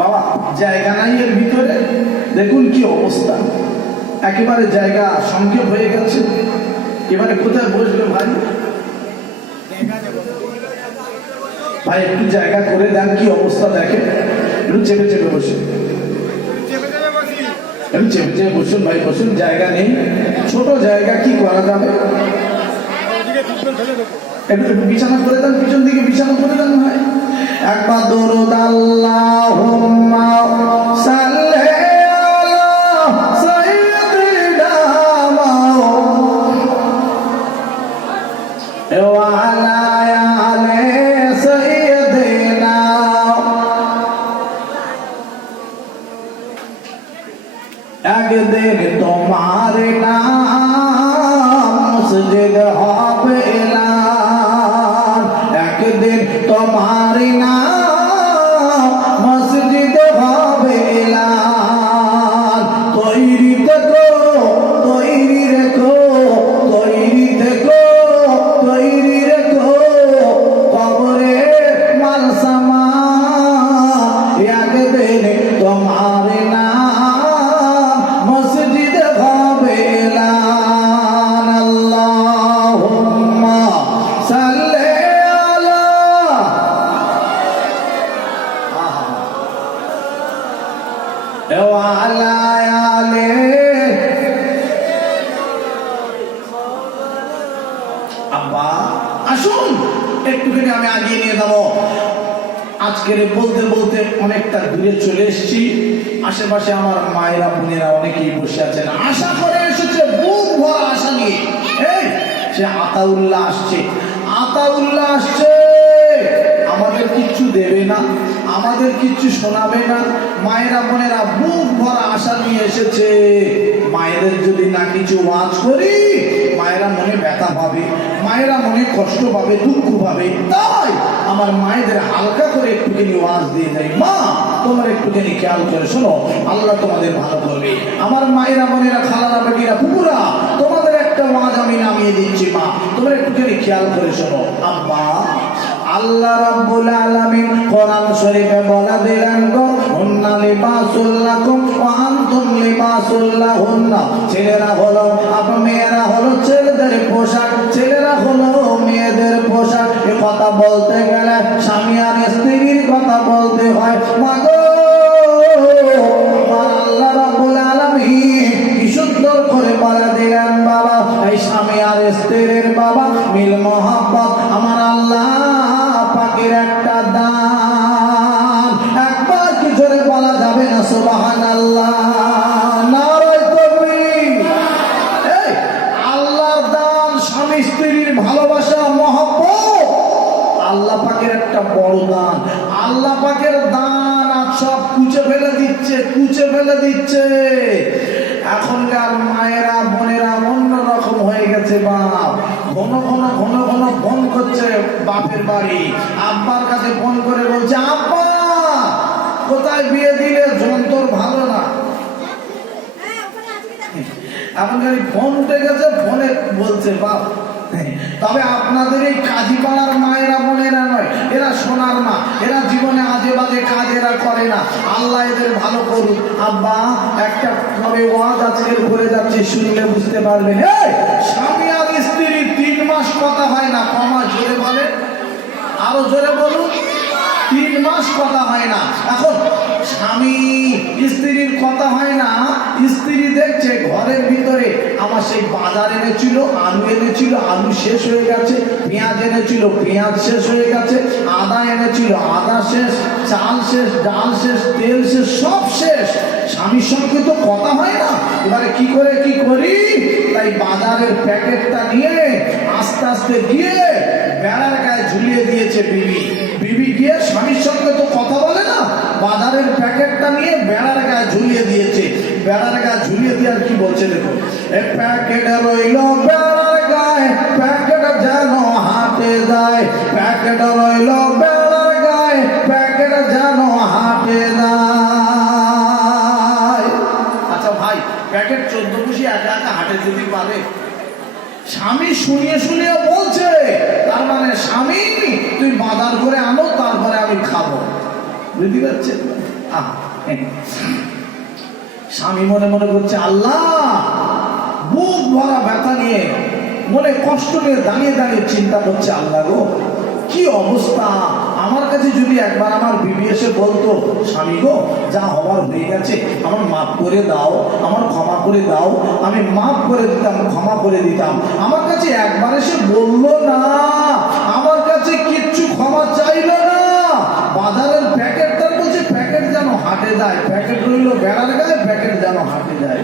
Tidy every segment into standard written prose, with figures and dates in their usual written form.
বাবা জায়গা নাই এর ভিতরে, দেখুন কি অবস্থা, একেবারে জায়গা সংক্ষেপ হয়ে গেছে। এবারে কোথায় বসবে ভাই? ভাই একটু জায়গা করে দেন, কি অবস্থা দেখেন। একটু চেপে চেপে বসুন, একটু চেপে চেপে বসুন ভাই, বসুন। জায়গা নেই, ছোট জায়গা, কি করা যাবে? একটু বিছানা করে দেন, পিছন দিকে বিছানা করে দেন ভাই। একবার দরুদ আল্লাহুম্মা সাল্লি আলা সাইয়্যিদিনা ওয়া আলা আলি সাইয়্যিদিনা। একদিন তোমার নাম মসজিদ হবে এলান, একদিন তোমার নাম মসজিদ হবে এলান। তৈরি থেকো, তৈরি রেখো, তৈরি থেকো, তৈরি রেখো, কবরে মাল সামান। একদিন তোমার নাম মসজিদ হবে এলান। আল্লাহুম্মা সাল্লি আলা ওয়া আলা আলি। আব্বা আসুন, একটুখানি আমি আগিয়ে নিয়ে যাবো। আজকের বলতে বলতে অনেকটা দূরে চলে এসেছি। আশেপাশে আমার মায়েরা বোনেরা অনেকেই বসে আছেন, আশা করে এসেছে, বুক ভরা আশা নিয়ে। এই সে আতাউল্লাহ আসছে, আতাউল্লাহ আসছে। আমাদের কিচ্ছু দেবে না, আমাদের কিচ্ছু শোনাবে না। মায়েরা বোনেরা বুক ভরা আশা নিয়ে এসেছে। মায়েদের যদি না কিছু ওয়াজ করি, মায়েরা মনে ব্যথা পাবে, মায়েরা মনে কষ্ট পাবে, দুঃখ পাবে। তাই আমার মায়েদের হালকা করে একটুখানি ওয়াজ দিয়ে দেয়। মা তোমরা একটুখানি খেয়াল করে শোনো, আল্লাহ তোমাদের ভালো করবে। আমার মায়েরা বোনেরা, খালারা, বেটিরা, পুকুরা, তোমাদের একটা ওয়াজ আমি নামিয়ে দিচ্ছি। মা তোমরা একটুখানি খেয়াল করে শোনো। আব্বা আল্লাহ রাব্বুল আলামিন কোরআন শরীফে বলে দিলেন গো, হুন্না লিবাসুল লাকুম ওয়া আনতুম লিবাসুল লাহুন্না। ছেলেরা হলো মেয়েরা হলো ছেলেদের পোশাক, ছেলেরা হলো মেয়েদের পোশাক। এই কথা বলতে গেলে স্বামী আর স্ত্রীর কথা বলতে হয়। মাগো আল্লাহ রাব্বুল আলামিন কি সুন্দর করে বলে দিলেন বাবা, এই স্বামী আর স্ত্রীর বাবা মিল মহব্বত আমার আল্লাহ পাকের একটা দান। একবার কি জোরে বলা যাবে না সুবহানাল্লাহ? নারায়ে তাকবীর। এই আল্লাহর দান, স্বামী স্ত্রীর ভালোবাসা, মহব্বত আল্লাহ পাকের একটা বড় দান। আল্লাহ পাকের দান আর সব কুচে ফেলে দিচ্ছে, কুচে ফেলে দিচ্ছে। এখনকার মায়েরা বোনেরা অন্যরকম হয়ে গেছে। বাপ ঘন ঘন ঘন ঘন ফোন করছে বাপের বাড়ি, আব্বার কাছে ফোন করে বলছে, আব্বা কোথায় বিয়ে দিলে? যন্তর ভালো না। এখনকার ফোন উঠে গেছে, ফোনে বলছে বাপ। তবে আপনাদের এই কাজী পাড়ার মায়েরা বোনেরা নয়, এরা সোনার মা, এরা জীবনে আজে বাজে কাজ এরা করে না। আল্লাহ এদের ভালো করুক। আব্বা একটা তবে ওয়াজ আজকে করে যাচ্ছে, শুনলে বুঝতে পারবেন। স্বামী আর স্ত্রী 3 মাস কথা হয় না। কমা জোরে বলে, আরো জোরে বলুন। 3 মাস কথা হয় না। এখন স্বামী স্ত্রীর কথা হয় না, স্ত্রী দেখছে ঘরের ভিতরে আমার সেই বাজার এনেছিল, আলু এনেছিল, আলু শেষ হয়ে গেছে, পেঁয়াজ এনেছিল, পেঁয়াজ শেষ হয়ে গেছে, আদা এনেছিল, আদা শেষ, চাল শেষ, ডাল শেষ, তেল শেষ, সব শেষ। স্বামীর সঙ্গে তো কথা হয় না। এবারে কি করে কি করি? তাই বাজারের প্যাকেটটা নিয়ে আস্তে আস্তে গিয়ে বেড়ার গায়ে ঝুলিয়ে দিয়েছে বিবি। বিবি গিয়ে স্বামীর সঙ্গে তো কথা বলে না, বাজারের প্যাকেটটা নিয়ে বেড়ার গায়ে ঝুলিয়ে দিয়েছে। বেড়ার গায়ে ঝুলিয়ে দিয়ে আর কি বলছে দেখো, এ প্যাকেট রইল বেড়ার গায়ে, প্যাকেট যেন হাটে যায়, প্যাকেট রইল বেড়ার গায়ে, প্যাকেট যেন হাটে যায়। আচ্ছা ভাই, প্যাকেট 14 খুশি একা একা হাটে যদি পারে? স্বামী শুনিয়ে শুনিয়ে বলছে, তার মানে স্বামী তুই বাজার করে আনো, তারপরে আমি বুঝতে পারছেন? স্বামী মনে মনে করছে আল্লাহ, বুক ভরা ব্যথা নিয়ে, মনে কষ্ট নিয়ে দাঁড়িয়ে দাঁড়িয়ে চিন্তা করছে, আল্লাহ গো কি অবস্থা, আমার কাছে যদি একবার আমার বিবি এসে বলতো, স্বামী গো যা হবার হয়ে গেছে, আমার মাফ করে দাও, আমার ক্ষমা করে দাও, আমি মাফ করে দিতাম, ক্ষমা করে দিতাম। আমার কাছে একবার এসে বললো না, আমার কাছে কিচ্ছু ক্ষমা চাইলো না। বাজারের প্যাকেটটার বলছে প্যাকেট যেন হাটে যায়, প্যাকেট রইল বেড়ার গায়ে, প্যাকেট যেন হাটে যায়।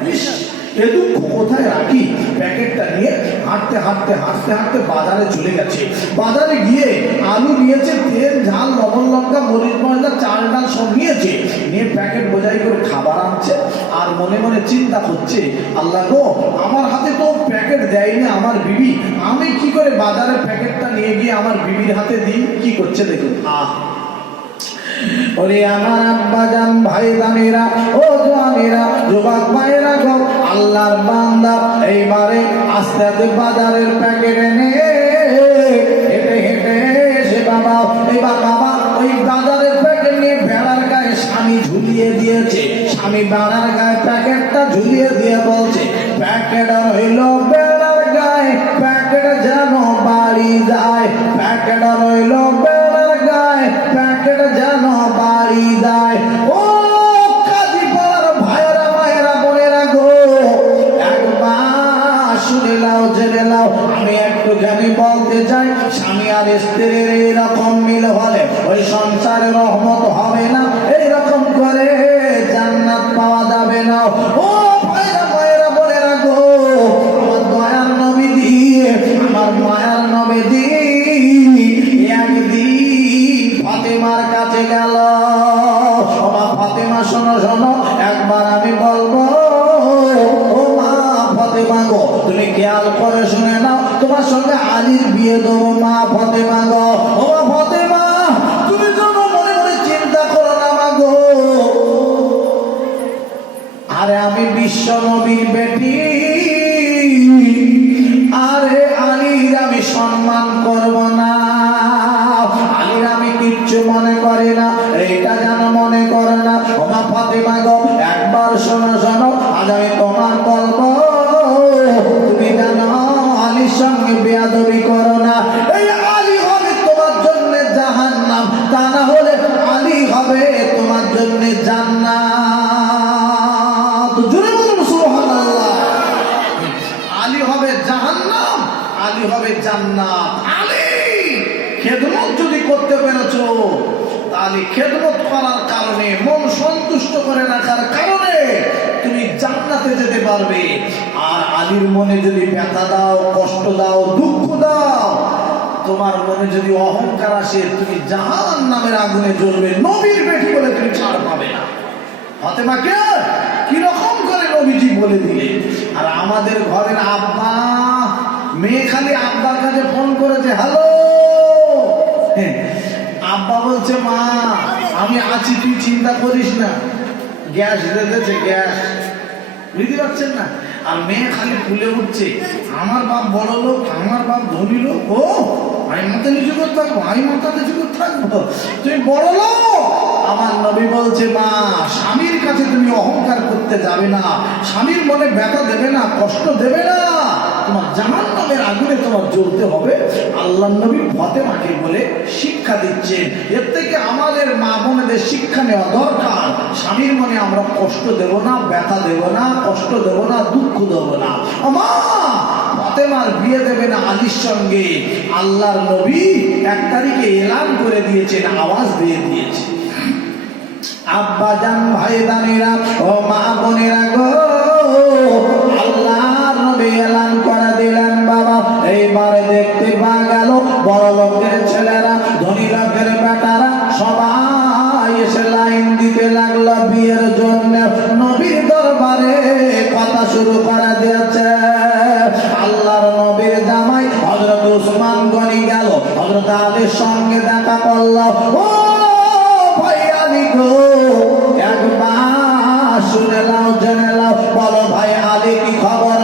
এ দুঃখ কোথায় রাখি? প্যাকেটটা নিয়ে হাঁটতে হাঁটতে হাঁটতে হাঁটতে বাজারে চলে গেছে। বাজারে গিয়ে আলু নিয়েছে, তেল, ঝাল, লবণ, লঙ্কা, মরিচ, মশলা, চাল ডাল সব নিয়েছে, নিয়ে প্যাকেট বোঝাই করে খাবার আনছে। আর মনে মনে চিন্তা করছে, আল্লাহ গো আমার হাতে তো প্যাকেট দেয়নি আমার বিবি, আমি কি করে বাজারে প্যাকেটটা নিয়ে গিয়ে আমার বিবির হাতে দিই? কি করছে দেখুন, ওরে আমার আব্বাজান, ভাই দামেরা, ও জওয়ানেরা, যুবক ভাইরা গো, আল্লাহর বান্দা এইবারে আস্তে আস্তে বাজারের প্যাকেট এনে হেঁটে হেঁটে সে বাবা, এবার বাবা ওই বাজারের প্যাকেট নিয়ে বেড়ার গায়ে স্বামী ঝুলিয়ে দিয়েছে। স্বামী বেড়ার গায়ে প্যাকেটটা ঝুলিয়ে দিয়ে বলছে, প্যাকেট হইল বেড়ার গায়ে, প্যাকেট যেন বাড়ি যায়, প্যাকেট রইল বেড়ার গায়ে, প্যাকেট যেন বাড়ি যায়। ও কাজীপাড়ার ভাইয়েরা, মায়েরা, বোনেরা গো, একবার শুনে নাও, জেনে নাও, আমি একটুখানি বলতে চাই, স্বামী আর স্ত্রীর এইরকম মিল হলে ওই সংসারে রহমত হবে না, এইরকম করে জান্নাত পাওয়া যাবে না। ও ভাইয়েরা, মায়েরা, বোনেরা গো, আমার দয়ার নবী দিয়ে, আমার মায়ার নবী দিয়ে একদিন ফাতেমার কাছে গেল। মা ফাতেমা শোনো শোনো, একবার আমি বলবো, ও মা ফাতেমা গো, তুমি খেয়াল করে শুনে নাও, তোমার সঙ্গে আলীর বিয়ে দেবো। মা ফাতেমা গো, ও মা ফাতেমা, তুমি যেন মনে মনে চিন্তা করো না মা গো, আরে আমি বিশ্ব নবীর বেটি, আরে আলীর আমি সম্মান করব না, আলীর আমি কিচ্ছু মনে করি না, এইটা যেন মনে করে না। ওমা ফাতেমা গো, একবার শোনো শোনো, আজ আমি তোমার বলবো, তুমি যেন আলীর সঙ্গে বেয়াদবি করো না। এই আলী হবে তোমার জন্য জাহান্নাম, তা না হলে আলী হবে তোমার জন্য জান্নাত। জোরে বলুন সুবহানাল্লাহ। আলী হবে জাহান্নাম, আলী হবে জান্নাত। আলী খেদমত যদি করতে পেরেছো, তাহলে খেদমত করার কারণে, মন সন্তুষ্ট করে রাখার কারণে তুমি জান্নাতে যেতে পারবে। আর আলীর মনে যদি ব্যথা দাও, কষ্ট দাও, দুঃখ দাও, তোমার মনে যদি অহংকার আসে, তুমি জাহান্নামের আগুনে জ্বলবে, নবীর বেটি বলে তুমি ছাড় পাবে না। ফাতেমাকে কিরকম করে নবীজি বলে দিলে। আর আমাদের ঘরের আব্বা, মেয়ে খালি আব্বার কাছে ফোন করেছে, হ্যালো, আব্বা বলছে মা আমি আছি, তুই চিন্তা করিস না, গ্যাস রেখেছে, গ্যাস, বুঝতে পারছেন না। আর মেয়ে খালি ফুলে উঠছে, আমার বাপ বড় লোক, আমার বাপ ধনী লোক, ও আমি মাথা নিচু করে থাকবো, আমি মাথা নিচু করে থাকবো, তুমি বড় লোক। আমার নবী বলছে মা, স্বামীর কাছে তুমি অহংকার করতে যাবে না, স্বামীর মনে ব্যথা দেবে না, কষ্ট দেবে না, তোমার জাহান্নামের আগুনে তোমার জ্বলতে হবে। আল্লাহ নবী ফাতেমাকে বলে শিক্ষা দিচ্ছেন। এর থেকে আমাদের মা বোনেদের শিক্ষা নেওয়া দরকার, স্বামীর মনে আমরা কষ্ট দেব না, ব্যথা দেব না, কষ্ট দেব না, দুঃখ দেব না। মা ফাতেমার বিয়ে দেবে না আলীর সঙ্গে, আল্লাহর নবী 1 তারিখে এলান করে দিয়েছেন, আওয়াজ দিয়ে দিয়েছে। আব্বা জান, ভাই দানেরা, ও মা বোনেরা গো, আল্লাহর নবী এলান করে দিলেন বাবা। এইবারে দেখতে পাওয়া গেল বড় লোকের ছেলেরা, ধনী লোকের বেটারা সবাই এসে লাইন দিতে লাগলো বিয়ের জন্য। নবীর দরবারে কথা শুরু করে দিয়েছে। আল্লাহর নবীর জামাই হযরত উসমান গনি গেল, হযরত আলীর সঙ্গে দেখা করলো। ও ভাই আলী গো, একবার শুনে নাও, জেনে নাও, বলো ভাই আলী কি খবর,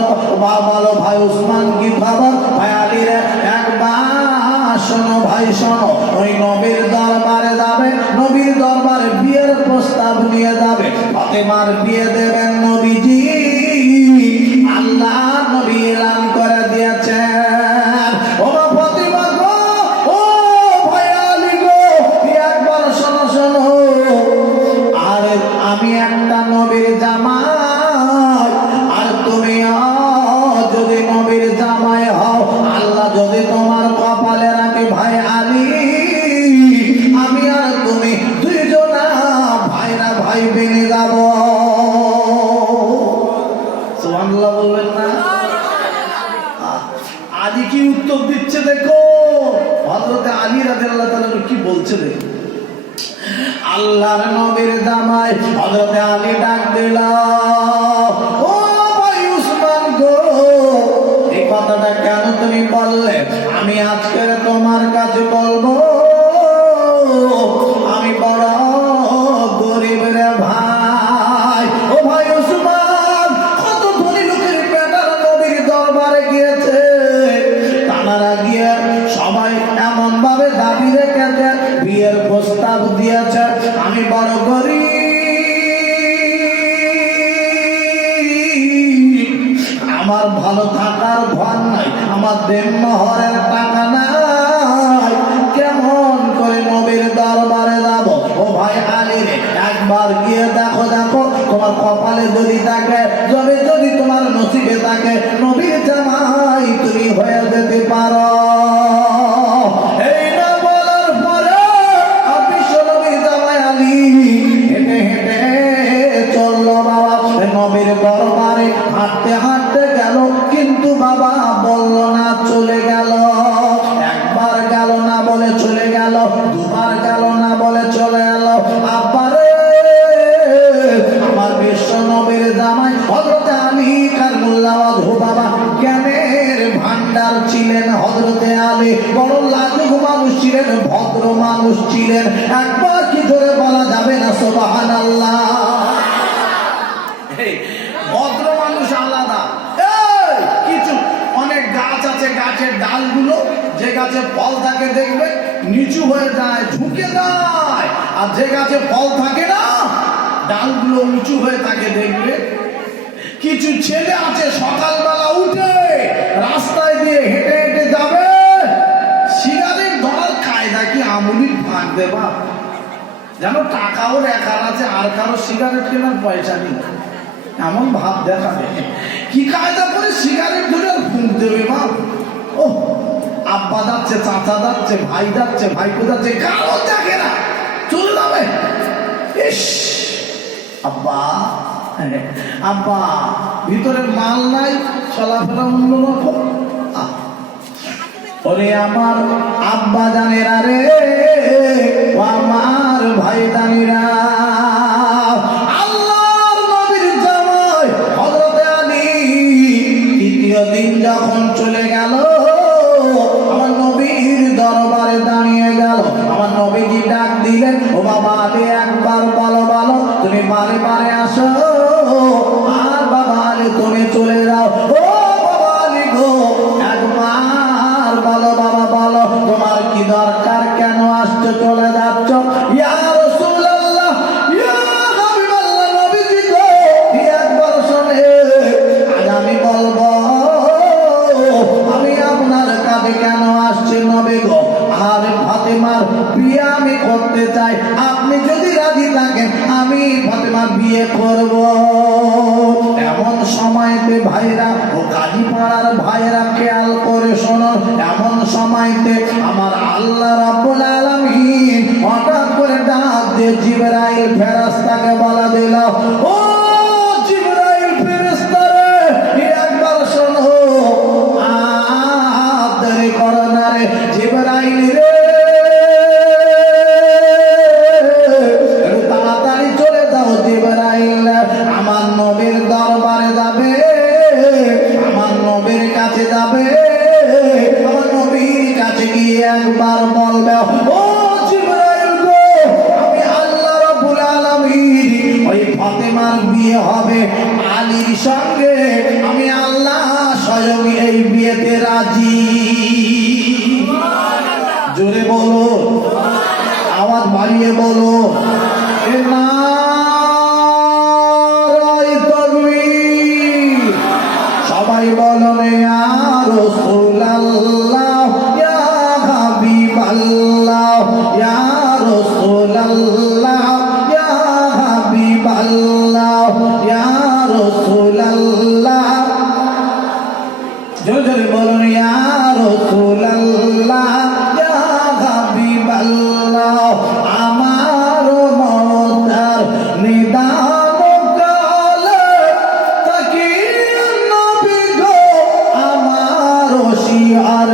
বলো ভাই উসমান কি খবর। ভাই আলীর একবার শোনো, ভাই শোনো, ওই নবীর দরবারে যাবে, নবীর দরবারে বিয়ের প্রস্তাব নিয়ে যাবে, ফাতেমার বিয়ে দেবেন নবীজি। আল্লাহ নবী এলান করে দিয়েছেন, ও ফাতেমা গো, ও ভাই আলী গো, একবার শোনো শোনো, আর আমি একটা নবীর জামাই, আর তুমি যদি নবীর জামাই হও, আল্লাহ যদি তোমার কপালে রাখে ভাই আলী, আমি আর তুমি দুইজনা ভাইরা ভাই বেনে যাব। সুবহানাল্লাহ বলবেন না? আলী কি উত্তর দিচ্ছে দেখো, হযরত আলী রাদিয়াল্লাহু তাআলা কি বলছে দেখো। আল্লাহর নবীর জামাই হযরত আলী ডাক দিল, ও ভাই উসমান গো, এই কথাটা কেন তুমি বললে? আমি আজকে তোমার কাছে বলবো, আমি বড় গরিব রে ভাই। ও ভাই উসমান, কত ধনী লোকের বেটারা নবীর দরবারে গিয়েছে, তারা গিয়ে সবাই এমন ভাবে দাবি রেখেছে, বিয়ের প্রস্তাব দিয়েছে, আমি বড় গরিব, আমার ভালো থাকার ঘর নাই, আমার দেনমোহরের টাকা নাই, কেমন করে নবীর দরবারে যাব? ও ভাই আলী রে, একবার গিয়ে দেখো দেখো, তোমার কপালে যদি থাকে, যদি তোমার নসিবে থাকে, নবীর জামাই তুমি হয়ে যেতে পারো। এই না বলার পরে বিশ্বনবী জামাই আলী হেঁটে হেঁটে চললো বাবা নবীর দরবারে, হাঁটতে হাঁটতে গেল, কিন্তু বাবা বলল না, চলে গেল। একবার গেল না বলে চলে গেল, দুবার গেল না বলে চলে গেল। আব্বারে, আমার বিশ্ব নবীর জামাই হযরত আলী কারমুল্লাহ ওয়াজহু বাবা জ্ঞানের ভান্ডার ছিলেন। হযরত আলী বড় লাজুক মানুষ ছিলেন, ভদ্র মানুষ ছিলেন। একবার কি জোরে বলা যাবে না সুবহানাল্লাহ? ভদ্র মানুষ আলাদা। কিছু অনেক গাছ আছে, গাছের ডালগুলো যে গাছে ফল থাকে দেখবে নিচু হয়ে যায়, ঝুঁকে যায়, আর যে গাছে ফল থাকে না ডালগুলো উঁচু হয়ে থাকে দেখবে। কিছু ছেলে আছে সকালবেলা উঠে রাস্তায় দিয়ে হেঁটে হেঁটে যাবে, সিগারেট ধরার কায়দা কি আমুলির ফাঁক দেবা, যেন টাকাও রেখার আছে, আর কারো সিগারেট কেনার পয়সা নেই, এমন ভাব দেখাবে। কি কায়দা করে সিগারেট ধরে ফুঁক দেবে মা। ও আব্বা যাচ্ছে, চাচা যাচ্ছে, ভাই যাচ্ছে, ভাইপো যাচ্ছে, কারো দেখে না, চলে যাবে। ইস আব্বা, আব্বা ভিতরে মাল নাই, চলাফেরা অন্যরকম। ওরে আমার আব্বা জানেরা রে, ও আমার ভাই জানেরা, দিন যখন চলে গেল, আমার নবীর দরবারে দাঁড়িয়ে গেল। আমার নবীজি ডাক দিলেন, ও বাবা আলী, একবার বলো বলো, তুমি বারে বারে আসো, আর বাবা আলী তুমি চলে যাও। ও বাবা আলী গো, একবার বলো বাবা বলো, তোমার কি দরকার, কেন আসছো, চলে যাচ্ছ? ইয়া রাসূলুল্লাহ, ইয়া হাবিবাল্লাহ, নবীজি গো, একবার শোনে, আজ আমি বলবো আমি আপনার কাছে কেন আসছি নবী গো। আর ফাতেমার বিয়ে আমি করতে চাই, আপনি যদি রাজি থাকেন আমি ফাতেমার বিয়ে করব। এমন সময়তে ভাইরা ও গাজীপাড়ার ভাইরা খেয়াল করে শোনো, এমন সময়তে আমার আল্লাহ রাব্বুল আলামিন হঠাৎ করে ডাক দিয়ে জিবরাইল ফেরেশতাকে বলা দিল, ও জিবরাইল ফেরেশতা রে, একবার শোনো, দেরি করো না রে জিবরাইল রে, তাড়াতাড়ি চলে যাও জিবরাইল, আমার নবীর দরবারে যাবে, আমার নবীর কাছে যাবে, আমার নবীর কাছে গিয়ে একবার বলবে, ও জিবরাইল গো, আমি আল্লাহ রাব্বুল আলামিন, ওই ফাতেমার বিয়ে হবে আলীর সঙ্গে, আমি আল্লাহ স্বয়ং এই বিয়েতে রাজি। জোরে বলো, আওয়াজ বাড়িয়ে বলো, এর নাম রাসূলুল্লাহ ইয়া হাবিবাল্লাহ ইয়া রাসূলুল্লাহ জোরে জোরে বলুন ইয়া রাসূলুল্লাহ ইয়া হাবিবাল্লাহ আমার মতার নিদান কালে তাকিয়ে নবী গো আমার শিয়ার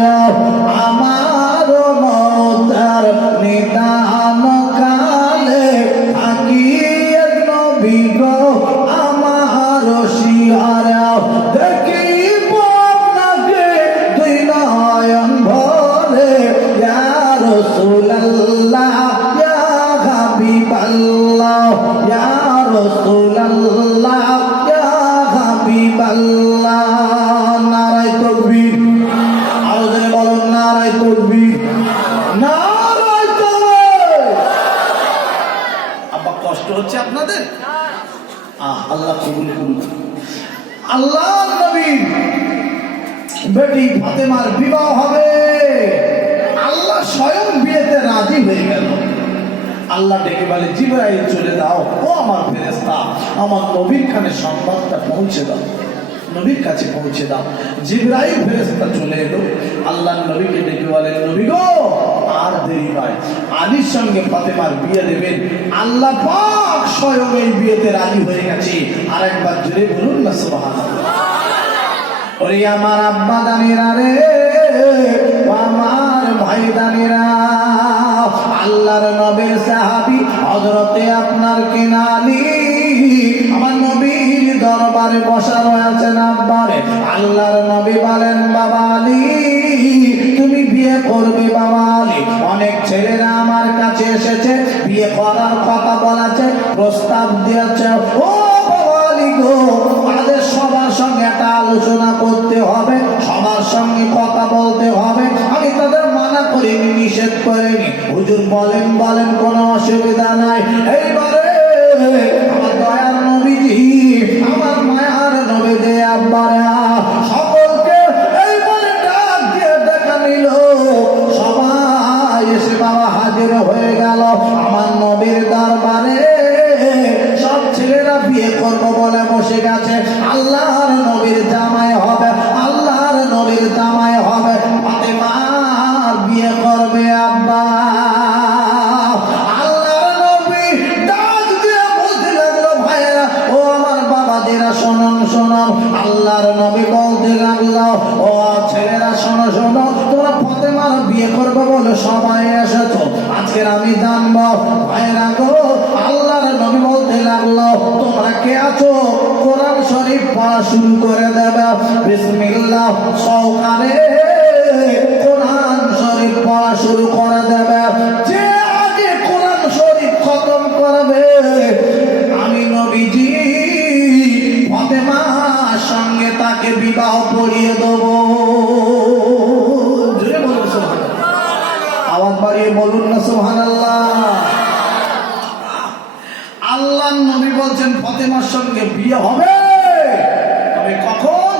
আমার মতার নিদান কালে তাকিয়ে নবী গো আমার শিয়ার দেখিব আপনাকে দুই নয়ন ভরে ইয়া রাসূলুল্লাহ ইয়া হাবিবাল্লাহ ইয়া রাসূলুল্লাহ ইয়া হাবিবাল্লাহ নারায়ে তাকবীর আরো জোরে বলুন নারায়ে তাকবীর নারায়ে তাকবীর আব্বা কষ্ট হচ্ছে আপনাদের আল্লাহ কবুল করুন আল্লাহ নবী বেটি ফাতেমার বিবাহ হবে আল্লাহ স্বয়ং বিয়েতে রাজি হয়ে গেল আল্লাহ ডেকে বলে জিবরাইল চলে দাও ও আমার ফেরেশতা আমার নবীর কানে সংবাদটা পৌঁছে দাও নবীর কাছে পৌঁছে দাও জিবরাইল ফেরেশতা চলে এলো আল্লাহর নবীকে ডেকে বলেন নবী গো আর দেরি নয় আলীর সঙ্গে ফাতেমার বিয়ে দেবেন আল্লাহ পাক স্বয়ং এই বিয়েতে রাজি হয়ে গেছে আরেকবার জোরে বলুন না সুবহানাল্লাহ ওরে আমার আব্বা দানিরা রে ও আমার ভাই দানিরা আল্লাহর নবীর সাহাবী হযরতে আপনার কিনালি আমার নবীর দরবারে বসা রয়েছেন আব্বারে আল্লাহর নবী বলেন বাবা আলী তুমি বিয়ে করবে বাবা আলী অনেক ছেলেরা আমার কাছে এসেছে বিয়ে করার কথা বলেছে প্রস্তাব দিয়েছে ও বাবা আলী গো তাদের সবার সঙ্গে একটা আলোচনা করতে হবে সবার সঙ্গে কথা বলতে হবে আমি তাদের মানা করিনি নিষেধ করিনি হুজুর বলেন বলেন কোনো অসুবিধা নাই এইবারে আমার দয়ার নবীজি আমার মায়ার নবীজি আব্বারা সকলকে এইবারে ডাক দিয়ে দেখা নিল সবাই এসে বাবা হাজির হয়ে গেল আমার নবীর দরবারে সব ছেলেরা বিয়ে করবো বলে বসে গেছে আল্লাহর নবীর জামাই হবে আল্লাহর নবীর জামাই হবে ফাতেমার বিয়ে করবে আব্বা আল্লাহর নবী ডাক দিয়ে বলতে লাগলো ভাইরা ও আমার বাবাদেরা শুনুন শুনুন আল্লাহর নবী বলতে লাগলো ও ছেলেরা শোনো শোনো তোমরা ফাতেমার বিয়ে করবে বলে সবাই এসেছো আজকের আমি জানবো ভাইরা গো আল্লাহর নবী বলতে লাগলো তোমরা কে আছো কোরআন শরীফ পড়া শুরু করে দেবে বিসমিল্লাহ সহকারে কোরআন শরীফ পড়া শুরু করে দেবে যে আগে কোরআন শরীফ খতম করবে আমি নবীজি ফাতেমার সঙ্গে তাকে বিবাহ পড়িয়ে দেবো জোরে বলুন সুবহানাল্লাহ আওয়াজ বাড়িয়ে বলুন না সুবহানাল্লাহ আল্লাহর নবী বলছেন ফাতেমার সঙ্গে বিয়ে হবে তবে কখন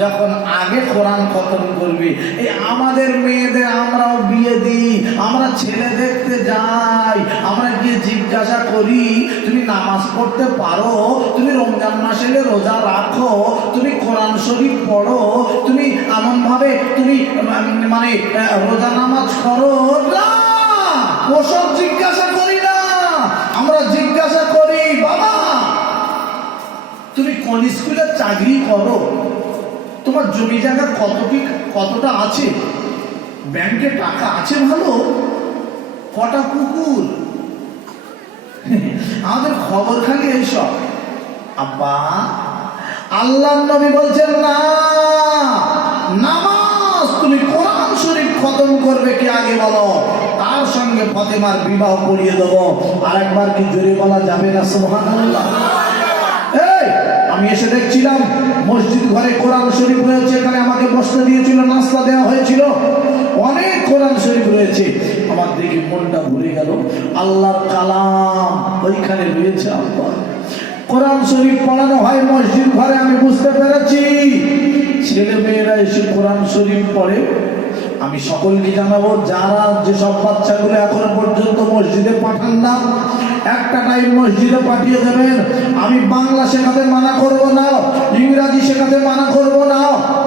যখন আগে কোরআন খতম করবি এই আমাদের মেয়েদের আমরাও বিয়ে দিই আমরা ছেলে দেখতে যাই আমরা গিয়ে জিজ্ঞাসা করি তুমি নামাজ পড়তে পারো তুমি রমজান মাসে রোজা রাখো তুমি কোরআন শরীফ পড়ো তুমি এমন ভাবে তুমি মানে রোজা নামাজ করো না ওসব জিজ্ঞাসা করি না আমরা জিজ্ঞাসা করি বাবা তুমি কোন স্কুলে চাকরি করো তোমার জমি জায়গা কতটা আছে ব্যাংকে টাকা আছে ভালো কটা কুকুর আমাদের খবর খালি এইসব আব্বা আল্লাহর নবী বলছেন না নামাজ তুমি কোরআন শরীফ খতম করবে কি আগে বলো তার সঙ্গে ফাতেমার বিবাহ পড়িয়ে দেবো আরেকবার কি জোরে বলা যাবে না সুবহানাল্লাহ এই আমি এসে দেখছিলাম মসজিদ ঘরে কোরআন শরীফ রয়েছে এখানে আমাকে বসতে দিয়েছিল নাস্তা দেওয়া হয়েছিল অনেক কোরআন শরীফ রয়েছে আমার দেখে মনটা ভরে গেল আল্লাহর কালাম ওইখানে রয়েছে আল্লাহ কোরআন শরীফ পড়ানো হয় মসজিদ ঘরে আমি বুঝতে পেরেছি ছেলে মেয়েরা এসে কোরআন শরীফ পড়ে আমি সকলকে জানাবো, যারা যেসব বাচ্চাগুলো এখন পর্যন্ত মসজিদে পাঠান না, একটা টাইম মসজিদে পাঠিয়ে দেবেন। আমি বাংলা শেখাতে মানা করব না, ইংরাজি শেখাতে মানা করব না,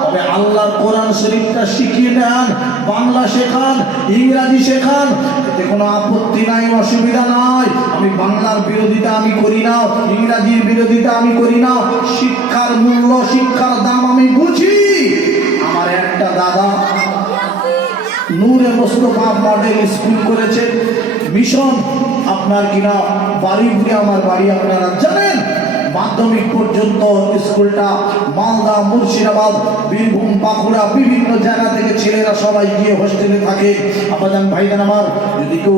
তবে আল্লাহর কোরআন শরীফটা শিখিয়ে দেন, বাংলা শেখান, ইংরাজি শেখান, এতে কোনো আপত্তি নাই, অসুবিধা নাই। আমি বাংলার বিরোধিতা আমি করি না, ইংরাজির বিরোধিতা আমি করি না। শিক্ষার মূল্য, শিক্ষার দাম আমি বুঝি। আমার একটা দাদা নূরে মোস্তফা মডেল স্কুল করেছে, মিশন আপনার কিনা বাড়িপুরে, আমার বাড়ি আপনারা জানেন। মাধ্যমিক পর্যন্ত স্কুলটা মালদা, মুর্শিদাবাদ, বীরভূম, বাঁকুড়া, বিভিন্ন জায়গা থেকে ছেলেরা সবাই গিয়ে হোস্টেলে থাকে। আপাজান ভাইজান আমার, যদি কেউ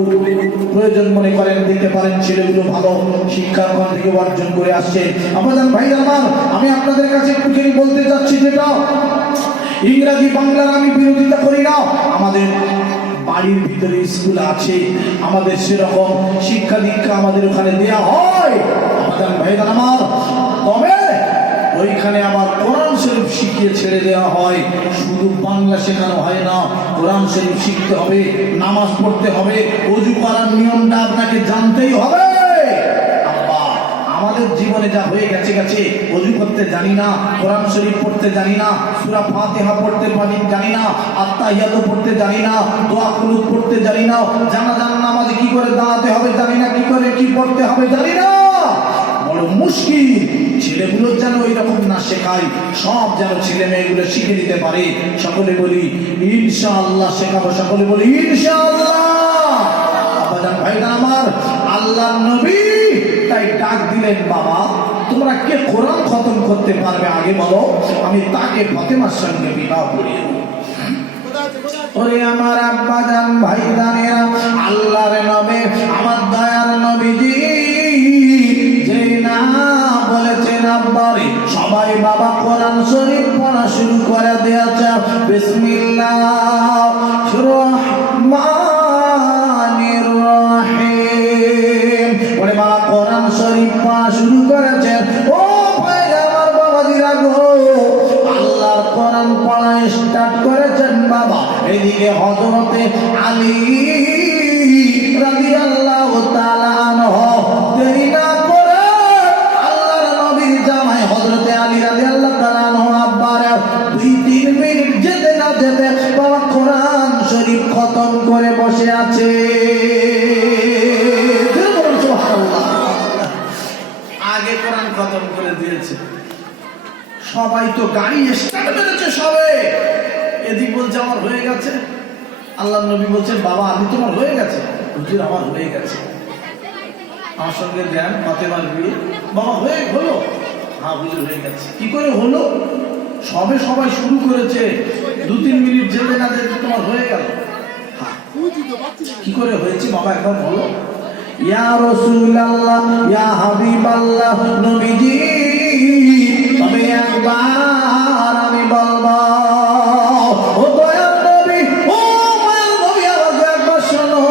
প্রয়োজন মনে করেন দিতে পারেন, ছেলেগুলো ভালো শিক্ষা ওখান থেকে অর্জন করে আসছে। আপাজান ভাইজান আমার, আমি আপনাদের কাছে একটুখানি বলতে চাচ্ছি, যেটা ইংরাজি বাংলার আমি বিরোধিতা করি না, আমাদের বাড়ির ভিতরে স্কুল আছে, আমাদের সেরকম শিক্ষা দীক্ষা আমাদের ওখানে দেয়া হয়। আমাদের ভাইজান আমার, তবে ওইখানে আমার কোরআন শরীফ শিখিয়ে ছেড়ে দেওয়া হয়, শুধু বাংলা শেখানো হয় না। কোরআন শরীফ শিখতে হবে, নামাজ পড়তে হবে, ওযু করার নিয়মটা আপনাকে জানতেই হবে। আমাদের জীবনে যা হয়ে গেছে গেছে, ওযু করতে জানি না, কোরআন শরীফ পড়তে জানি না, সূরা ফাতিহা পড়তে জানি না, আত্তাহিয়াত পড়তে জানি না, দোয়া কুনুত পড়তে জানি না, জানাজার নামাজে কি করে দাঁড়াতে হবে জানি না, কি করে কি পড়তে হবে জানি না। বড় মুশকিল। ছেলেগুলোর যেন ওই রকম না শেখাই, সব যেন ছেলে মেয়েগুলো শিখে নিতে পারে। সকলে বলি ইনশাআল্লাহ শেখাবো, সকলে বলি ইনশাআল্লাহ। আব্বাজান ভাইজান আমার, আল্লাহর নবী তাই ডাক দিলেন, বাবা তোমরা কে কোরআন খতম করতে পারবে আগে বলো, আমি তাকে ফাতেমার সঙ্গে বিবাহ করিয়ে দেব। ওরে আমার আব্বাজান ভাইজানেরা, আল্লাহর নবী, আমার দয়ার নবীজি যে না বলেছেন আব্বারে, সবাই বাবা কোরআন শরীফ পড়া শুরু করে দিয়েছে। বিসমিল্লাহির রহমানির রহিম। ওরে বাবা কোরআন শরীফ পড়া শুরু করেছেন। ও ভাই আমার বাবাজিরা গো, আল্লাহর কোরআন পড়া স্টার্ট করেছেন বাবা। এদিকে হযরতে আলী রাদিয়াল্লাহু তাআলা আনহু দেরি না করে আল্লাহর নবীর জামাই হযরতে আলী রাদিয়াল্লাহু তাআলা আনহু আব্বার 2-3 মিনিট যেতে না যেতে বাবা কোরআন শরীফ খতম করে বসে আছে। আগে কোরআন খতম করে দিয়েছে, সবাই তো গাড়ি স্টার্ট করেছে সবে, এদিক বলছে আমার হয়ে গেছে। আল্লাহর নবী বলছেন, বাবা আমি তোমার হয়ে গেছে? হুজুর আমার হয়ে গেছে। আমার সঙ্গে দেন ফাতেমার বিয়ে। বাবা হলো? হ্যাঁ হুজুর হয়ে গেছে। কি করে হলো? সবে সবাই শুরু করেছে, 2-3 মিনিট যেতে না যেতে তোমার হয়ে গেল। কি করে হয়েছে বাবা একবার বলো। ইয়া রাসূলুল্লাহ, ইয়া হাবিবাল্লাহ, নবীজি তবে একবার আমি বলবো, ও দয়ার নবী, ও মায়ার নবী, আমাকে একবার শোনো।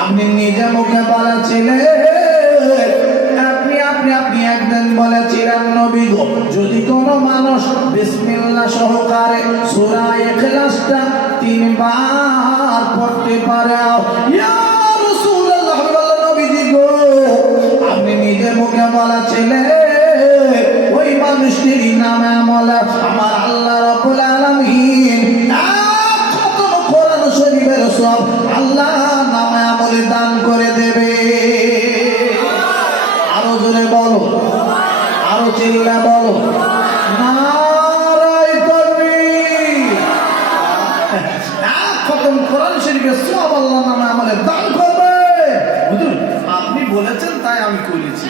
আপনি নিজে মুখে বলেছিলেন, আপনি একদিন বলেছিলেন নবী গো, যদি কোনো মানুষ বিসমিল্লাহ সহকারে সূরা ইখলাসটা 3 বার পড়তে পারে, ইয়া রাসূলুল্লাহ নবীজি গো, আপনি নিজে মুখে বলেছিলেন ওই মানুষটির নামে আমলে আমার আল্লাহ রাব্বুল আলামিন খতম কোরআন শরীফের সব আল্লাহ নামে আমলে দান করে দেবে। আরো জোরে বলো, আরো চিল্লা বলো, নারায়ে তাকবীর। খতম কোরআন শরীফের সব আল্লাহ নামে আমলে দান করবে। হুজুর আপনি বলেছেন তাই আমি করেছি,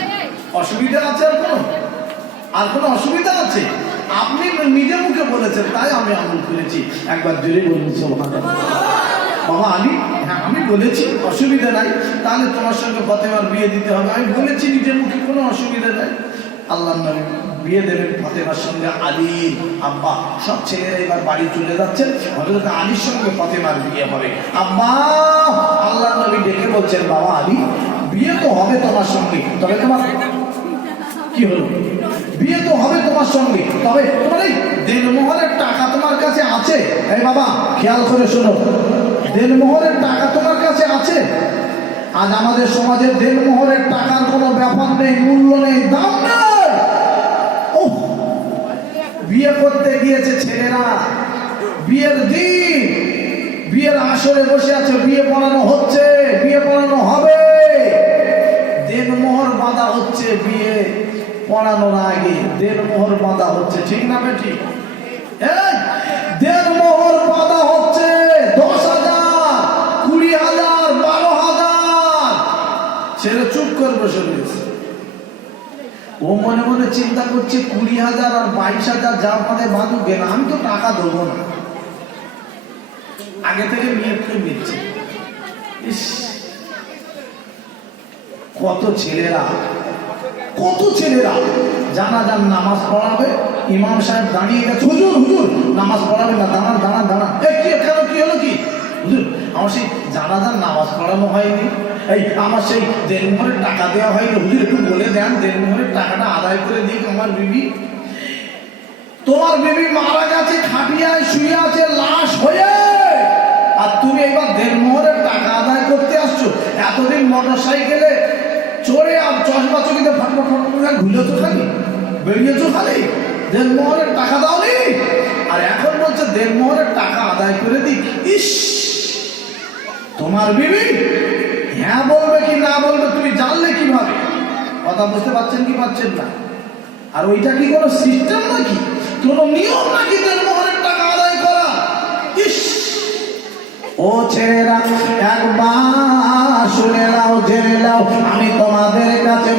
অসুবিধা আছে আর কোনো অসুবিধা আছে? আপনি নিজে মুখে বলেছেন তাই আমি আমল করেছি। একবার জোরে বলুন সুবহানাল্লাহ। বাবা আলী, হ্যাঁ আমি বলেছি, অসুবিধা নাই, তাহলে তোমার সঙ্গে ফাতেমার বিয়ে দিতে হবে। আমি বলেছি নিজে মুখে, কোনো অসুবিধা নাই। আল্লাহর নবী বিয়ে দেবেন ফাতেমার সঙ্গে। আলী আব্বা সব ছেলেরা এবার বাড়ি চলে যাচ্ছেন, হযরত আলীর সঙ্গে ফাতেমার বিয়ে হবে। আব্বা আল্লাহর নবী ডেকে বলছেন, বাবা আলী বিয়ে তো হবে তোমার সঙ্গে, তবে তোমার কি হলো? বিয়ে তো হবে তোমার সঙ্গে, তবে তোমার এই দেনমোহরের টাকা তোমার কাছে আছে? এই বাবা খেয়াল করে শোনো, দেনমোহরের টাকা তোমার কাছে আছে? আজ আমাদের সমাজে দেনমোহরের টাকার কোনো ব্যাপার নেই, মূল্য নেই, দাম নেই। ওহ, বিয়ে করতে গিয়েছে ছেলেরা, বিয়ের দিন বিয়ের আসরে বসে আছে, বিয়ে পড়ানো হচ্ছে, বিয়ে পড়ানো হবে, দেনমোহর বাঁধা হচ্ছে, বিয়ে পড়ানোর আগে দেনমোহর বাঁধা হচ্ছে, ঠিক না বেটি? দেনমোহর বাঁধা হচ্ছে 10,000, 20,000, 12,000। ছেলে চুপ করে বসে রয়েছে। ও মনে মনে চিন্তা করছে 20,000 আর 22,000 যা আমাদের বাঁধুক না, আমি তো টাকা দেবো না। আগে থেকে মেয়েকে নিচ্ছে। ইস, কত ছেলেরা জানাজার নামাজ পড়াবে, ইমাম সাহেব দাঁড়িয়ে গেছে, হুজুর হুজুর নামাজ পড়াবে না, দাঁড়ান দাঁড়ান দাঁড়ান। কি হলো কি হুজুর? আমার সেই জানাজার নামাজ পড়ানো হয়নি, এই আমার সেই দেনমোহরের টাকা দেওয়া হয়নি, হুজুর একটু বলে দেন দেনমোহরের টাকাটা আদায় করে দিক আমার বিবি। তোমার বিবি মারা গেছে, খাটিয়ায় শুয়ে আছে লাশ হয়ে, আর তুমি এবার দেনমোহরের টাকা আদায় করতে আসছো। এতদিন মোটর সাইকেলে চড়ে আর চশমা চকিতে ফটফট ফটফট ঘুরেছো, খালি বেরিয়েছো, খালি দেনমোহরের টাকা দাওনি, আর এখন বলছে দেনমোহরের টাকা আদায় করে দিই। ইস, তোমার বিবি হ্যাঁ বলবে কি না বলবে তুমি জানলে কিভাবে? কথা বুঝতে পারছেন কি পারছেন না? আর ওইটা কি কোনো সিস্টেম নাকি, কোনো নিয়ম নাকি দেনমোহরের টাকা আদায় করা? ইস, ও ছেলেরা একবার শুনে নাও, জেনে নাও, আমি তোমাদের কাছে